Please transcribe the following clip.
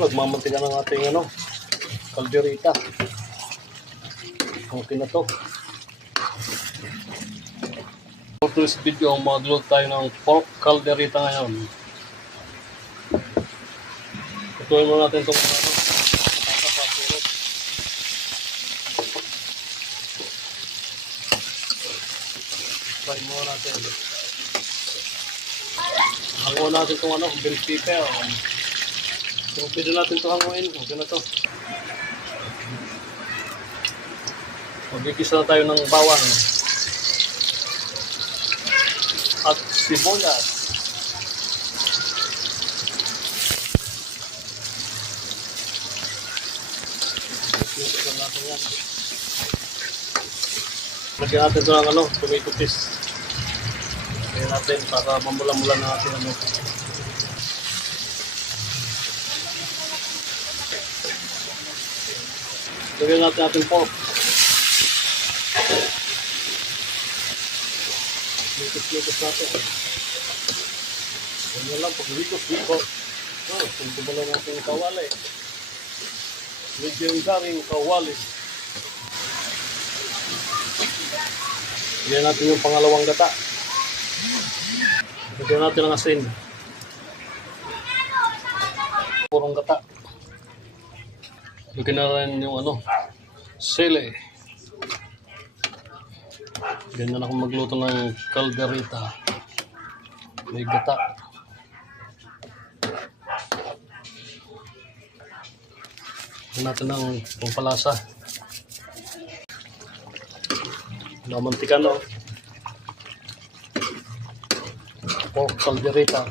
Nagmamantika ng ating kalderita. Okay na to. For this video, magluto tayo ng pork calderita ngayon. Ituloy muna natin itong try muna natin. Hanguin natin itong bell pepper. So, pwede natin ito hanguin. Okay na to. Magkikisa na tayo ng bawang at sibuyas. Lagyan natin ito ng tomato paste. Lagyan natin para mamula-mula na natin Lagyan natin ating pork. Likos-likos natin. Ganyan lang, pag likos-likos. Punto ba lang natin yung kawali. Medyo yung garing kawali. Lagyan natin yung pangalawang gata. Lagyan natin ang asin. Purong gata. Lagyan na rin yung sili. Ganyan ako magluto ng calderita. May gata. Lagyan natin ng pampalasa. Namantika pork calderita.